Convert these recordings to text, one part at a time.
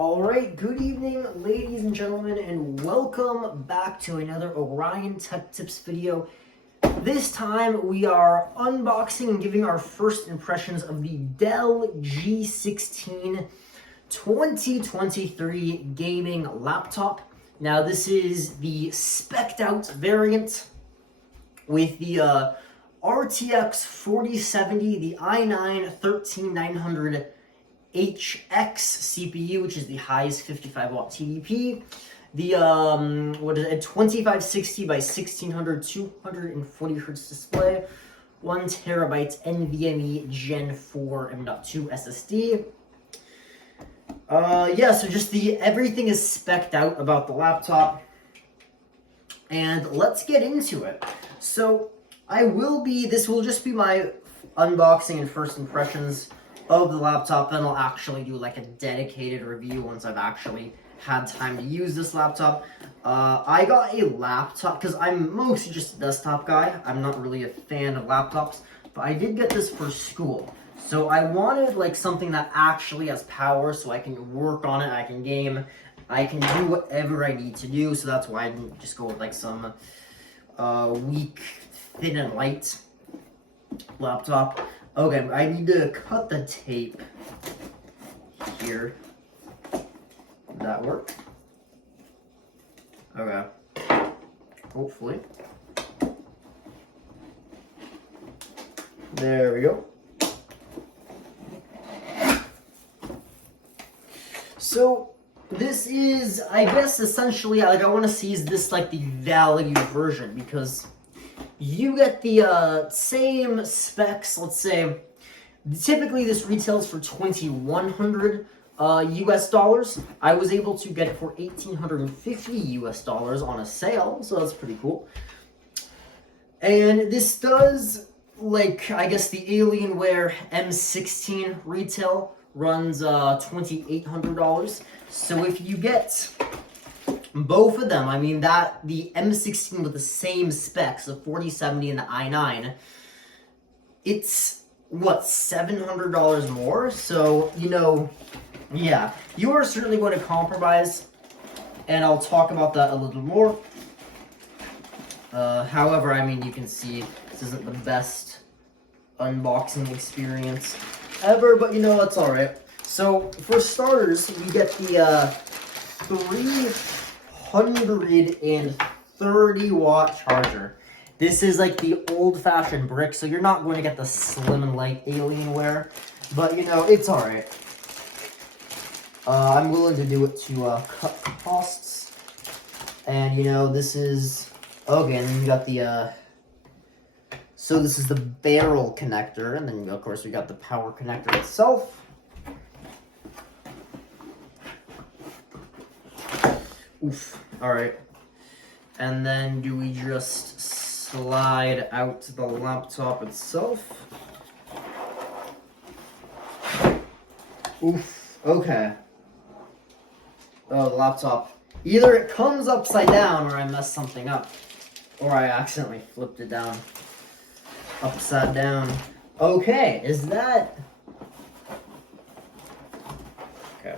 All right, good evening, ladies and gentlemen, and welcome back to another Orion Tech Tips video. This time we are unboxing and giving our first impressions of the Dell G16 2023 gaming laptop. Now this is the spec'd out variant with the RTX 4070, the i9-13900 HX CPU, which is the highest 55 watt TDP. The 2560 by 1600 240 hertz display, 1 terabyte NVMe Gen 4 M.2 SSD. Yeah, so just everything is spec'd out about the laptop, and let's get into it. So this will just be my unboxing and first impressions of the laptop. Then I'll actually do like a dedicated review once I've actually had time to use this laptop. I got a laptop because I'm mostly just a desktop guy. I'm not really a fan of laptops, but I did get this for school. So I wanted like something that actually has power so I can work on it, I can game, I can do whatever I need to do. So that's why I didn't just go with like some weak, thin and light laptop. Okay, I need to cut the tape here. Did that work? Okay. Hopefully. There we go. So this is, I guess, essentially, like I want to see is this like the value version, because you get the same specs. Let's say typically this retails for $2,100 US dollars. I was able to get it for $1,850 US dollars on a sale, so that's pretty cool. And this does, like, I guess the Alienware M16 retail runs $2,800. So if you get both of them, I mean that the M16 with the same specs, the 4070 and the i9, it's what, $700 more? So, you know, yeah, you are certainly going to compromise, and I'll talk about that a little more. However, I mean, you can see this isn't the best unboxing experience ever, but you know, it's all right. So for starters, we get the 330 watt charger. This is like the old-fashioned brick, so you're not going to get the slim and light Alienware, but you know, it's all right. I'm willing to do it to cut costs. And you know, this is, okay, and then you got the so this is the barrel connector, and then of course we got the power connector itself. Oof, all right. And then do we just slide out the laptop itself? Oof, okay. Oh, the laptop. Either it comes upside down or I messed something up. Or I accidentally flipped it down. Upside down. Okay, is that... Okay.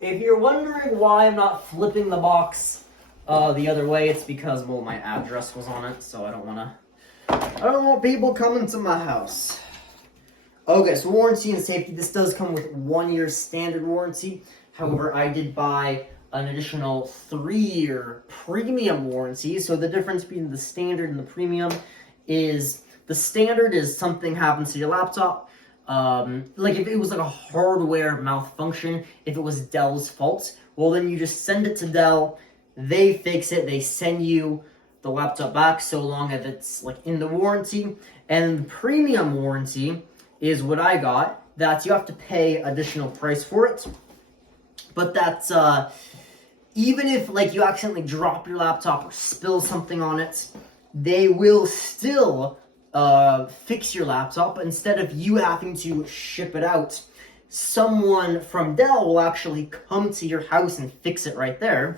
If you're wondering why I'm not flipping the box the other way, it's because, well, my address was on it, so I don't want people coming to my house. Okay, so warranty and safety. This does come with 1 year standard warranty. However, I did buy an additional 3-year premium warranty. So the difference between the standard and the premium is the standard is something happens to your laptop. Like if it was like a hardware malfunction, if it was Dell's fault, well then you just send it to Dell, they fix it, they send you the laptop back so long as it's like in the warranty. And the premium warranty is what I got, that you have to pay additional price for it. But that's even if like you accidentally drop your laptop or spill something on it, they will still fix your laptop. Instead of you having to ship it out, someone from Dell will actually come to your house and fix it right there.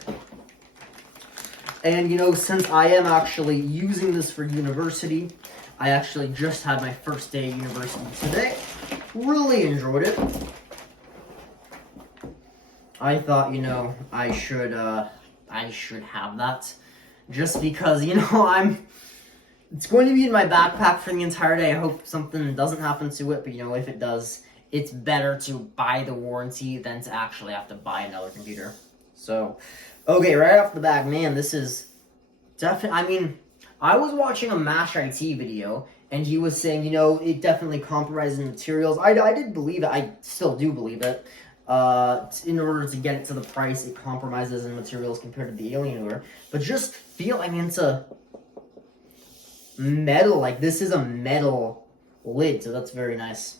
And you know, since I am actually using this for university, I actually just had my first day of university today. really enjoyed it. I thought, you know, I should have that. Just because, you know, it's going to be in my backpack for the entire day. I hope something doesn't happen to it, but, you know, if it does, it's better to buy the warranty than to actually have to buy another computer. So, okay, right off the bat, man, this is definitely, I mean, I was watching a Mash IT video, and he was saying, you know, it definitely compromises materials. I did believe it. I still do believe it. In order to get it to the price, it compromises in materials compared to the Alienware. But just feel, I mean, it's a metal, like this is a metal lid, so that's very nice.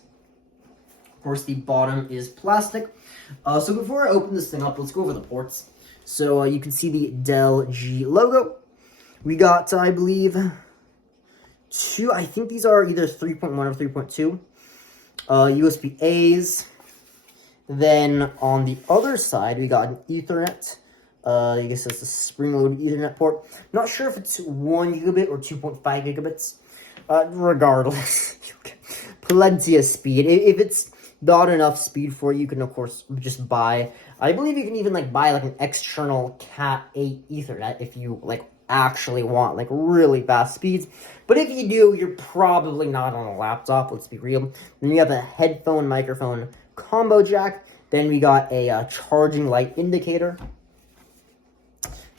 Of course, the bottom is plastic. So before I open this thing up, let's go over the ports. So you can see the Dell G logo. We got, I believe, two, I think these are either 3.1 or 3.2 USB A's. Then on the other side, we got an Ethernet. I guess it's a spring-loaded Ethernet port. Not sure if it's 1 gigabit or 2.5 gigabits. Regardless, plenty of speed. If it's not enough speed for you, you can of course just buy. I believe you can even like buy like an external Cat 8 Ethernet if you like actually want like really fast speeds. But if you do, you're probably not on a laptop. Let's be real. Then you have a headphone microphone combo jack. Then we got a charging light indicator.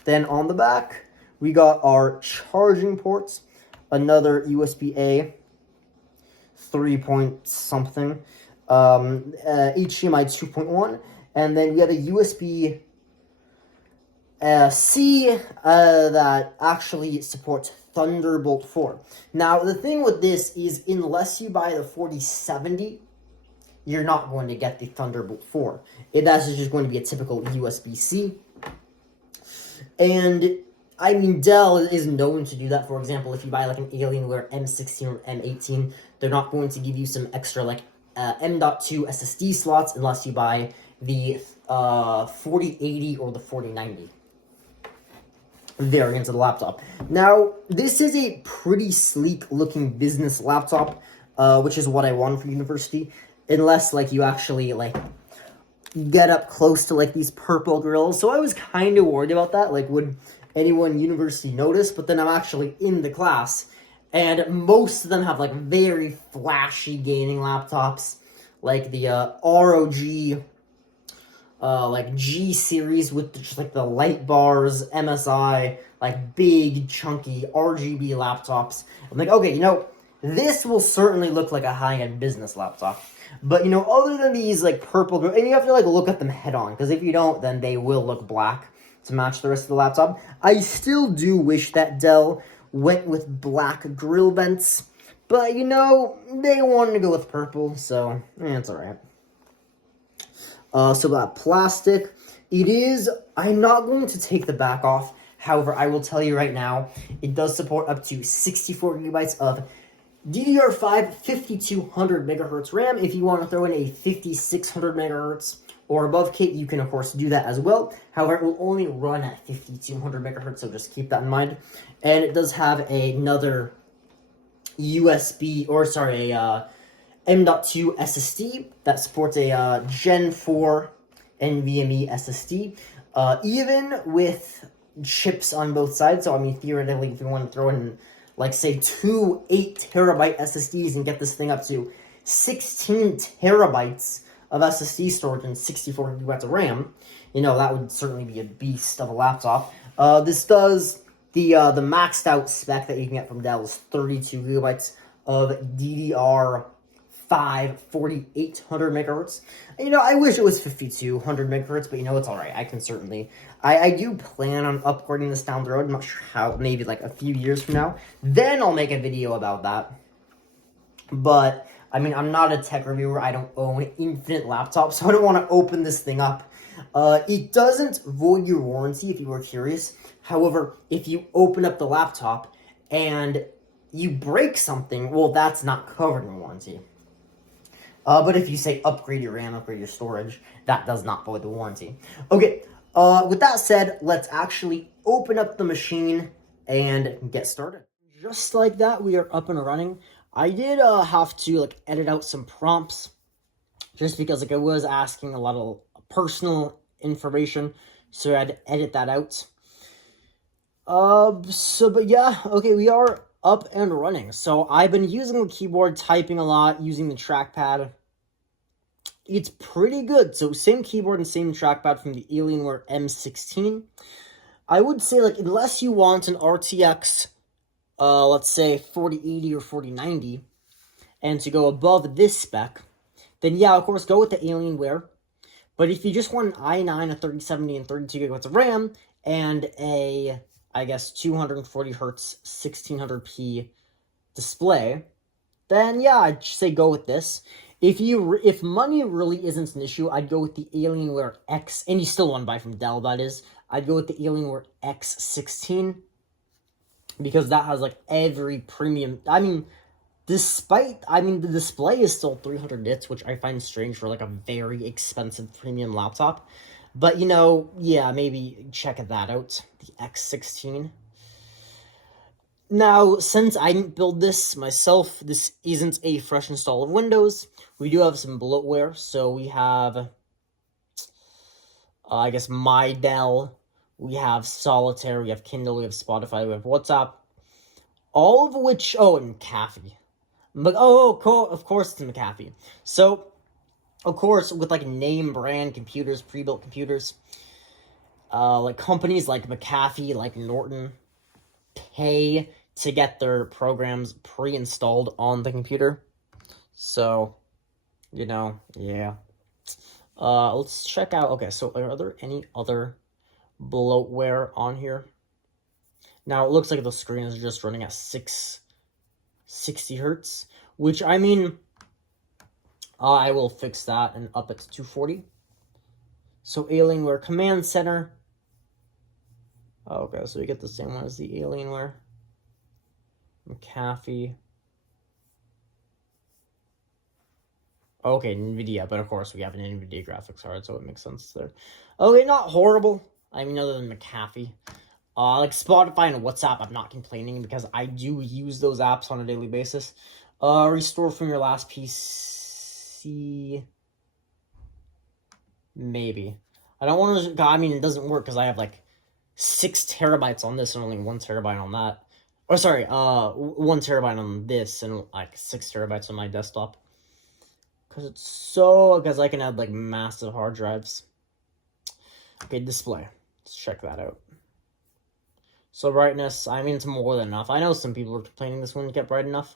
Then on the back, we got our charging ports, another USB-A, 3 point something, HDMI 2.1, and then we have a USB-C that actually supports Thunderbolt 4. Now, the thing with this is, unless you buy the 4070, you're not going to get the Thunderbolt 4. That's just going to be a typical USB-C. And, I mean, Dell is known to do that. For example, if you buy, like, an Alienware M16 or M18, they're not going to give you some extra, like, M.2 SSD slots unless you buy the 4080 or the 4090 variant of the laptop. Now, this is a pretty sleek-looking business laptop, which is what I want for university. Unless, like, you actually, like, get up close to, like, these purple grills. So I was kind of worried about that. Like, would anyone in university notice? But then I'm actually in the class. And most of them have, like, very flashy gaming laptops. Like the ROG, like, G series with just, like, the light bars, MSI, like, big, chunky RGB laptops. I'm like, okay, you know, this will certainly look like a high-end business laptop. But, you know, other than these, like, purple, and you have to, like, look at them head-on, because if you don't, then they will look black to match the rest of the laptop. I still do wish that Dell went with black grill vents, but, you know, they wanted to go with purple, so, it's alright. So that plastic, it is, I'm not going to take the back off. However, I will tell you right now, it does support up to 64 gigabytes of DDR5 5200 megahertz RAM. If you want to throw in a 5600 megahertz or above kit, you can of course do that as well. However, it will only run at 5200 megahertz, so just keep that in mind. And it does have another USB, or sorry, a M.2 SSD that supports a Gen 4 NVMe SSD, even with chips on both sides. So I mean, theoretically, if you want to throw in, like, say, 2 8-terabyte SSDs and get this thing up to 16 terabytes of SSD storage and 64 gigabytes of RAM, you know, that would certainly be a beast of a laptop. This does, the maxed out spec that you can get from Dell is 32 gigabytes of DDR5 4800 megahertz. You know, I wish it was 5200 megahertz, but, you know, it's alright. I can certainly, I do plan on upgrading this down the road. I'm not sure how, maybe like a few years from now. Then I'll make a video about that. But, I mean, I'm not a tech reviewer. I don't own infinite laptops, so I don't want to open this thing up. It doesn't void your warranty if you were curious. However, if you open up the laptop and you break something, well, that's not covered in warranty. But if you say upgrade your RAM, upgrade your storage, that does not void the warranty. Okay, with that said, let's actually open up the machine and get started. Just like that, we are up and running. I did have to, like, edit out some prompts just because like it was asking a lot of personal information, so I had to edit that out. But yeah, okay, we are up and running. So I've been using the keyboard, typing a lot, using the trackpad. It's pretty good. So same keyboard and same trackpad from the Alienware M16. I would say, like, unless you want an RTX, let's say 4080 or 4090, and to go above this spec, then yeah, of course, go with the Alienware. But if you just want an i9, a 3070, and 32 gigabytes of RAM, and a, I guess, 240 hertz 1600p display, then yeah, I'd say go with this. If money really isn't an issue, I'd go with the Alienware X, and you still want to buy from Dell, that is. I'd go with the Alienware X16, because that has, like, every premium, I mean, the display is still 300 nits, which I find strange for, like, a very expensive premium laptop. But, you know, yeah, maybe check that out, the X16. Now, since I didn't build this myself, this isn't a fresh install of Windows. We do have some bloatware, so we have, I guess, My Dell, we have Solitaire, we have Kindle, we have Spotify, we have WhatsApp, all of which, oh, and McAfee. But, of course it's McAfee. So, of course, with, like, name brand computers, pre-built computers, like, companies like McAfee, like Norton, pay to get their programs pre-installed on the computer. So, you know, yeah. Let's check out, okay, so are there any other bloatware on here? Now, it looks like the screen is just running at 660 hertz, which, I mean, I will fix that and up it to 240. So, Alienware Command Center. Okay, so we get the same one as the Alienware. McAfee. Okay, NVIDIA, but of course we have an NVIDIA graphics card, so it makes sense there. Okay, not horrible. I mean, other than McAfee. Like Spotify and WhatsApp, I'm not complaining because I do use those apps on a daily basis. Restore from your last PC. Maybe. I don't want to, I mean, it doesn't work because I have like 6 terabytes on this and only 1 terabyte on that. Or sorry, 1 terabyte on this and like 6 terabytes on my desktop. Because I can add like massive hard drives. Okay, display. Let's check that out. So brightness, I mean, it's more than enough. I know some people are complaining this wouldn't get bright enough.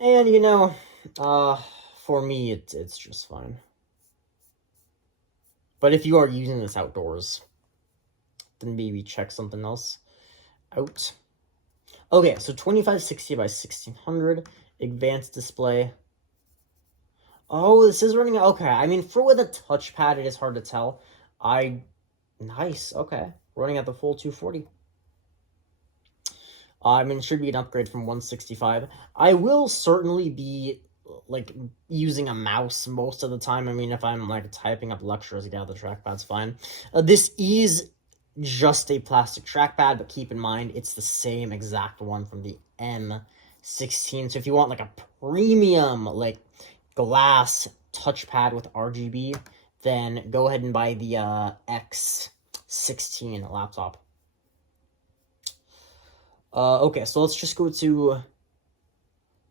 And, you know, for me, it's just fine. But if you are using this outdoors, then maybe check something else out. Okay, so 2560 by 1600, advanced display. Oh, this is running, okay. I mean, with a touchpad, it is hard to tell. Nice, okay. Running at the full 240. I mean, it should be an upgrade from 165. I will certainly be, like, using a mouse most of the time. I mean, if I'm, like, typing up lectures, yeah, the trackpad's fine. This is just a plastic trackpad, but keep in mind, it's the same exact one from the M16. So if you want, like, a premium, like, glass touchpad with RGB, then go ahead and buy the X16 laptop. Okay, so let's just go to,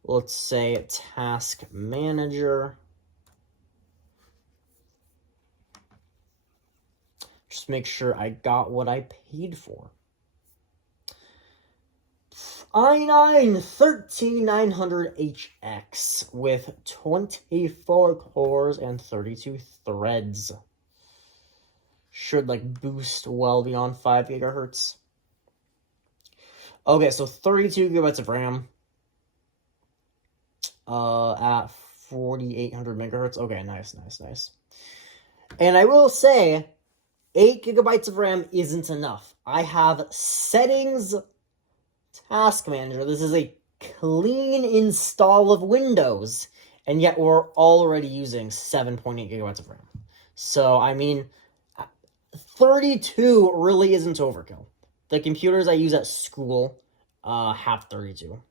let's say, Task Manager. Just make sure I got what I paid for. i9-13900HX with 24 cores and 32 threads. Should, like, boost well beyond 5 gigahertz. Okay, so 32 gigabytes of RAM at 4800 megahertz. Okay, nice. And I will say, 8 gigabytes of RAM isn't enough. I have Settings, Task Manager. This is a clean install of Windows, and yet we're already using 7.8 gigabytes of RAM. So, I mean, 32 really isn't overkill. The computers I use at school have 32.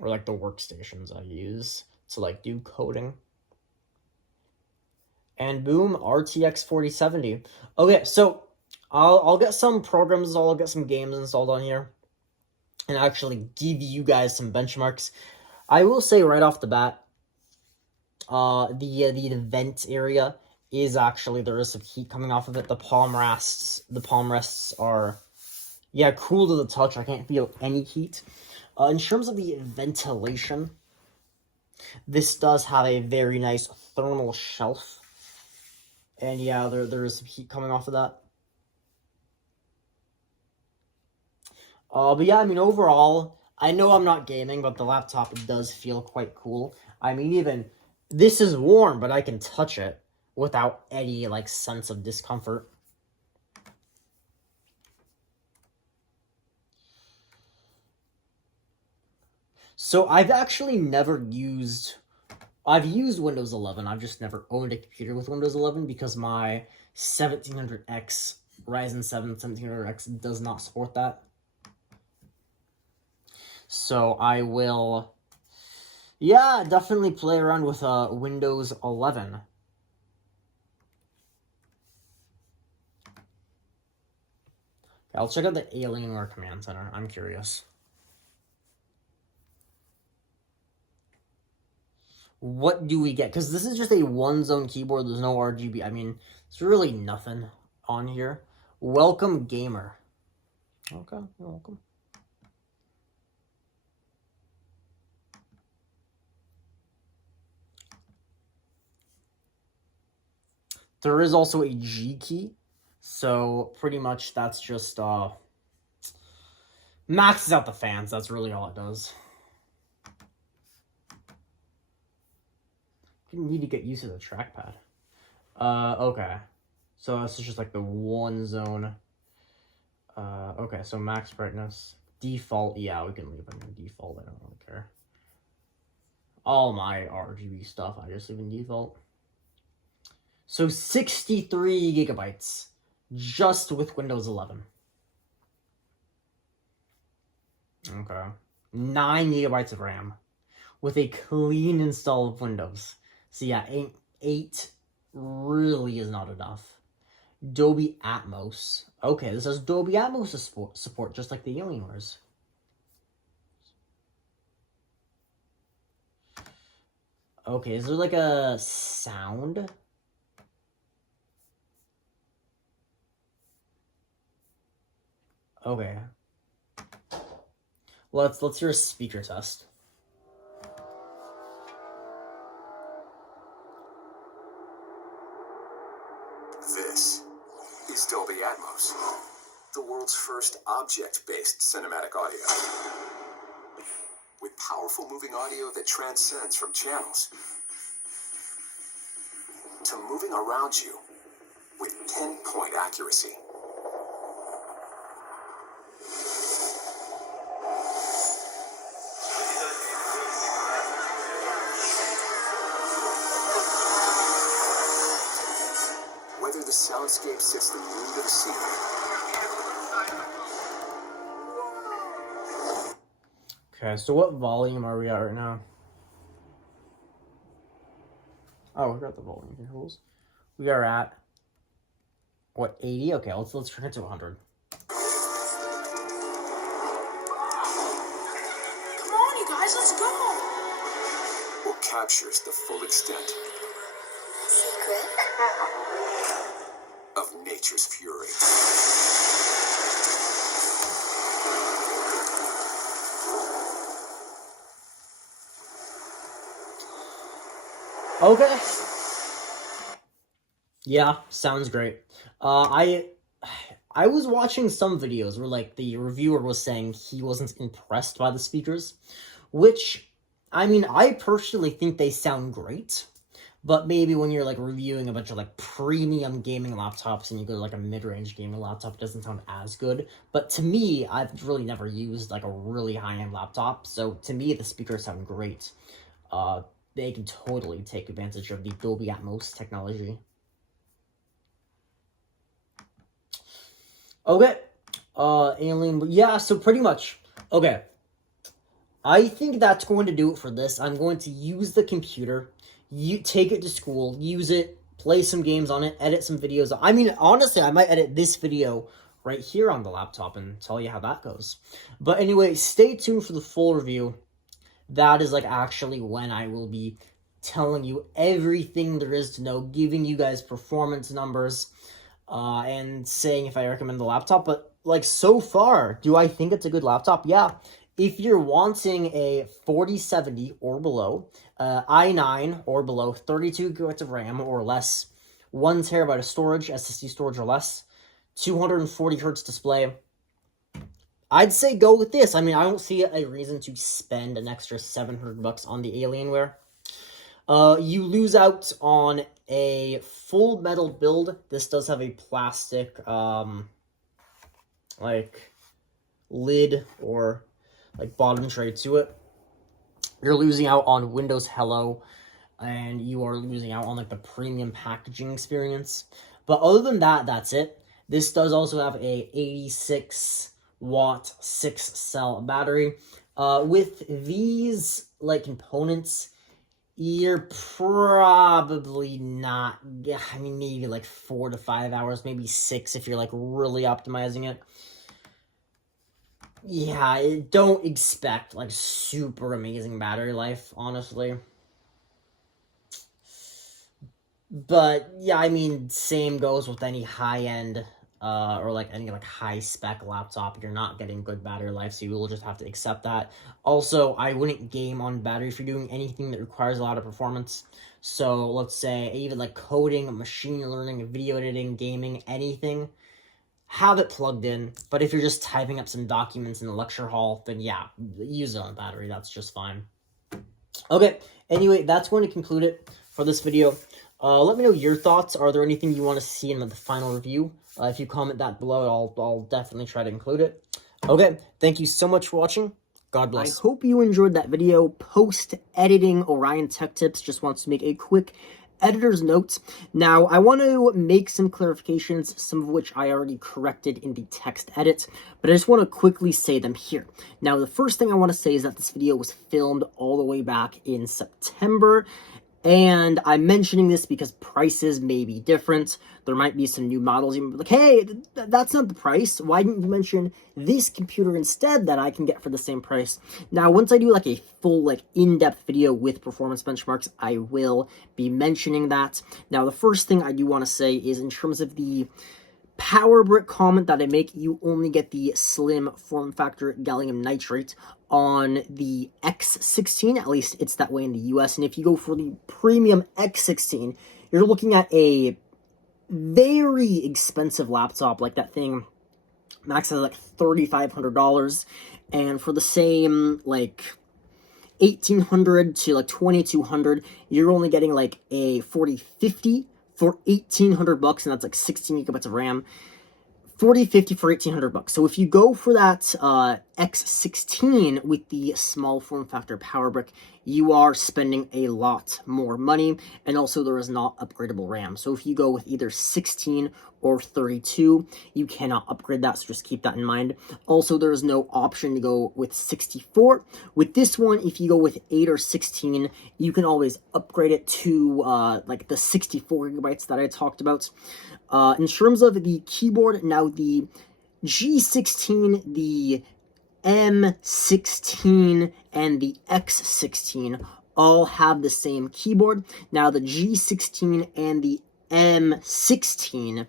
Or, like, the workstations I use. to like do coding. And boom, RTX 4070. Okay, so I'll get some programs installed, I'll get some games installed on here, and actually give you guys some benchmarks. I will say right off the bat, the vent area is actually, there is some heat coming off of it. The palm rests are, yeah, cool to the touch. I can't feel any heat. In terms of the ventilation, this does have a very nice thermal shelf. And yeah, there is some heat coming off of that. But yeah, I mean, overall, I know I'm not gaming, but the laptop does feel quite cool. I mean, even, this is warm, but I can touch it without any, like, sense of discomfort. So, I've actually never used... I've used Windows 11. I've just never owned a computer with Windows 11 because my 1700X, Ryzen 7 1700X does not support that. So I will, yeah, definitely play around with Windows 11. Okay, I'll check out the Alienware Command Center. I'm curious. What do we get? Because this is just a one-zone keyboard. There's no RGB. I mean, it's really nothing on here. Welcome, gamer. Okay, you're welcome. There is also a G key. So, pretty much that's just, maxes out the fans. That's really all it does. You need to get used to the trackpad. Okay. So this is just like the one zone. Okay, so max brightness. Default, yeah, we can leave it in default. I don't really care. All my RGB stuff, I just leave in default. So 63 gigabytes just with Windows 11. Okay. 9 gigabytes of RAM with a clean install of Windows. So yeah, 8 really is not enough. Dolby Atmos. Okay, this has Dolby Atmos support just like the Alienwares. Okay, is there like a sound? Okay. Let's hear a speaker test. This is Dolby Atmos, the world's first object-based cinematic audio. With powerful moving audio that transcends from channels to moving around you with pinpoint accuracy. Whether the soundscape sits the mood of the scene. Okay, so what volume are we at right now? Oh, we got the volume controls. We are at, what, 80? Okay, let's turn it to 100. Come on, you guys, let's go! What captures the full extent of nature's fury. Okay. Yeah, sounds great. I was watching some videos where like the reviewer was saying he wasn't impressed by the speakers, which, I mean, I personally think they sound great. But maybe when you're, like, reviewing a bunch of, like, premium gaming laptops and you go to, like, a mid-range gaming laptop, it doesn't sound as good. But to me, I've really never used, like, a really high-end laptop. So, to me, the speakers sound great. They can totally take advantage of the Dolby Atmos technology. Okay. Yeah, so pretty much. Okay. I think that's going to do it for this. I'm going to use the computer, you take it to school, use it, play some games on it, edit some videos. I mean, honestly, I might edit this video right here on the laptop and tell you how that goes. But anyway, stay tuned for the full review. That is like actually when I will be telling you everything there is to know, giving you guys performance numbers, and saying if I recommend the laptop. But like so far, do I think it's a good laptop? Yeah. If you're wanting a 4070 or below, i9 or below, 32 gigabytes of RAM or less, 1 terabyte of storage, SSD storage or less, 240 hertz display, I'd say go with this. I mean, I don't see a reason to spend an extra $700 on the Alienware. You lose out on a full metal build. This does have a plastic, like, lid or like bottom tray to it. You're losing out on Windows Hello, and you are losing out on like the premium packaging experience. But other than that, that's it. This does also have a 86-watt 6-cell battery. With these like components, you're probably not, I mean, maybe like 4 to 5 hours, maybe 6 if you're like really optimizing it. Yeah, don't expect, like, super amazing battery life, honestly. But, yeah, I mean, same goes with any high-end, or, like, any, like, high-spec laptop. You're not getting good battery life, so you will just have to accept that. Also, I wouldn't game on battery if you're doing anything that requires a lot of performance. So, let's say, even, like, coding, machine learning, video editing, gaming, anything, have it plugged in. But if you're just typing up some documents in the lecture hall, then yeah, use it on battery. That's just fine. Okay, anyway, that's going to conclude it for this video. Let me know your thoughts. Are there anything you want to see in the final review? If you comment that below, I'll definitely try to include it. Okay, thank you so much for watching. God bless. I hope you enjoyed that video. Post-editing Orion Tech Tips just wants to make a quick editor's notes. Now, I want to make some clarifications, some of which I already corrected in the text edit, but I just want to quickly say them here. Now, the first thing I want to say is that this video was filmed all the way back in September, and I'm mentioning this because prices may be different. There might be some new models. You might be like, hey, that's not the price. Why didn't you mention this computer instead that I can get for the same price? Now, once I do like a full, like, in-depth video with performance benchmarks, I will be mentioning that. Now, the first thing I do want to say is in terms of the power brick comment that I make, you only get the slim form factor gallium nitride on the X16, at least it's that way in the US, and if you go for the premium X16, you're looking at a very expensive laptop. Like, that thing maxes like $3,500, and for the same like $1,800 to like $2,200, you're only getting like a 4050 for $1,800, and that's like 16 gigabytes of RAM. 4050 for $1,800. So if you go for that X16 with the small form factor power brick, you are spending a lot more money, and also there is not upgradable RAM. So if you go with either 16 or 32, you cannot upgrade that, so just keep that in mind. Also, there is no option to go with 64. With this one, if you go with 8 or 16, you can always upgrade it to like the 64 gigabytes that I talked about. In terms of the keyboard, now the G16, the M16, and the X16 all have the same keyboard. Now, the G16 and the M16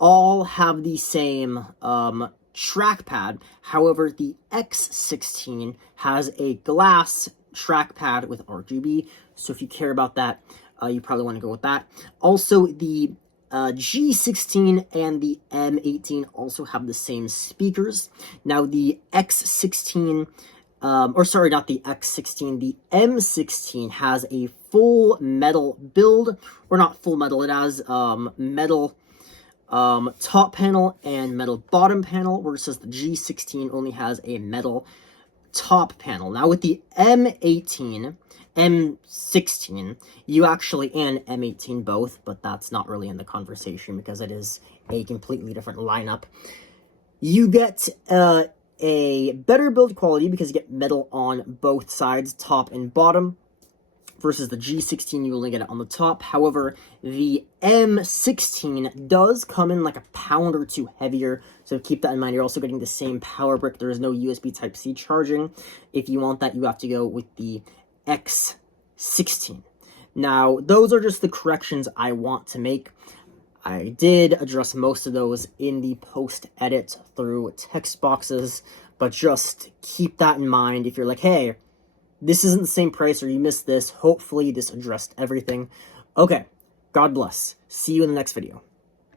all have the same trackpad. However, the X16 has a glass trackpad with RGB, so if you care about that, you probably want to go with that. Also, the G16 and the M18 also have the same speakers. Now, the X16, or sorry, not the X16, the M16 has a full metal build, or not full metal, it has metal top panel and metal bottom panel, versus the G16 only has a metal top panel. Now, with the M16, you actually, and M18 both, but that's not really in the conversation because it is a completely different lineup. You get a better build quality because you get metal on both sides, top and bottom, versus the G16, you only get it on the top. However, the M16 does come in like a pound or two heavier, so keep that in mind. You're also getting the same power brick. There is no USB Type-C charging. If you want that, you have to go with the X16. Now, those are just the corrections I want to make. I did address most of those in the post-edit through text boxes, but just keep that in mind if you're like, hey, this isn't the same price or you missed this. Hopefully this addressed everything. Okay, God bless. See you in the next video.